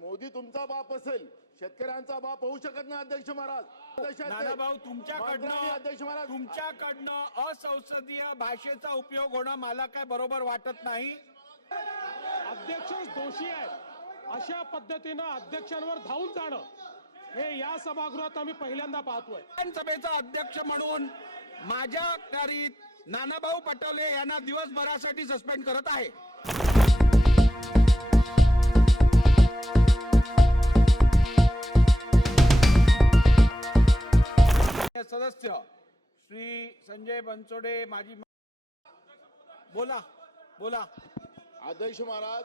मोदी तुमचा बाप असेल शेतकऱ्यांचा बाप होऊ शकत नाही अध्यक्ष महाराज. मंत्र्यांनी तुमच्याकडनं अध्यक्ष महाराज. तुमच्याकडनं असंसदीय भाषेचा उपयोग होणं मला काय बरोबर वाटत नाही. अध्यक्षच दोषी आहेत. अशा पद्धतीनं अध्यक्षांवर धावून जाणं हे या सभागृहात आम्ही पहिल्यांदा पाहतोय. विधानसभेचा अध्यक्ष म्हणून माझ्या नानाभाऊ पटोले यांना दिवसभरासाठी सस्पेंड करत आहे. सदस्य श्री संजय बनसोडे माजी बोला बोला. अध्यक्ष महाराज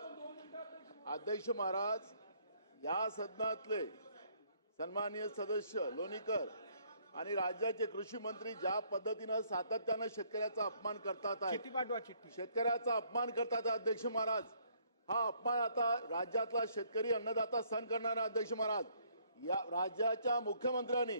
अध्यक्ष महाराज या सदनातले सन्माननीय सदस्य लोणीकर आणि राज्याचे कृषी मंत्री ज्या पद्धतीनं सातत्यानं शेतकऱ्याचा अपमान करतात शेतकऱ्याचा अपमान करतात अध्यक्ष महाराज. हा अपमान आता राज्यातला शेतकरी अन्नदाता सहन करणारा अध्यक्ष महाराज. या राज्याच्या मुख्यमंत्र्यांनी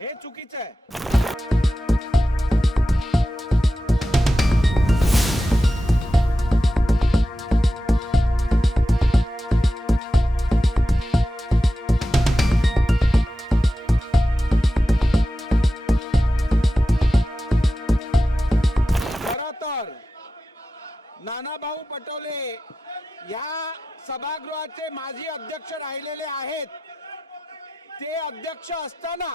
हे चुकीचं आहे. खरं तर नानाभाऊ पटोले या सभागृहाचे माजी अध्यक्ष राहिलेले आहेत. ते अध्यक्ष असताना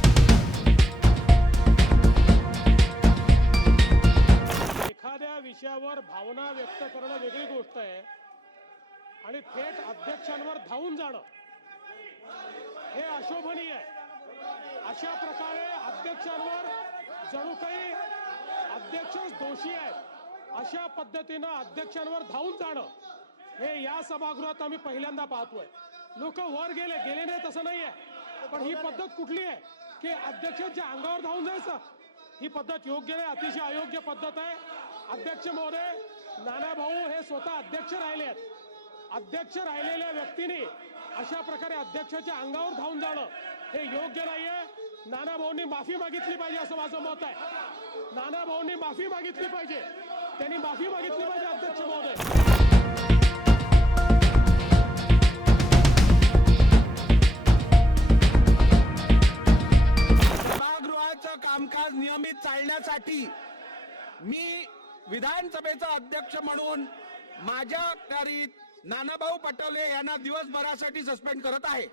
मुद्द्यावर भावना व्यक्त करणं वेगळी गोष्ट आहे. आणि थेट अध्यक्षांवर धावून जाणं. हे अशोभनीय आहे. अशा प्रकारे अध्यक्षांवर जणू काही अध्यक्षच दोषी आहेत अशा पद्धतीनं अध्यक्षांवर धावून जाणं. हे या सभागृहात आम्ही पहिल्यांदा पाहतोय. लोक वर गेले गेले नाही तसं नाही आहे पण ही पद्धत कुठली आहे? की अध्यक्षांच्या अंगावर धावून जायचं ही पद्धत योग्य नाही अतिशय अयोग्य पद्धत आहे. अध्यक्ष महोदय नाना भाऊ हे स्वतः अध्यक्ष राहिले आहेत. अध्यक्ष राहिलेल्या व्यक्तीने अशा प्रकारे अध्यक्षाच्या अंगावर धावून जाणं हे योग्य नाहीये. नाना भाऊंनी माफी मागितली पाहिजे असं माझं मत आहे. नाना भाऊंनी माफी मागितली पाहिजे. त्यांनी माफी मागितली पाहिजे अध्यक्ष महोदय. सभागृहाचं कामकाज नियमित चालण्यासाठी मी विधानसभेचा अध्यक्ष म्हणून माझ्या कारणात नानाभाऊ पटोले यांना दिवसभरासाठी सस्पेंड करत आहे.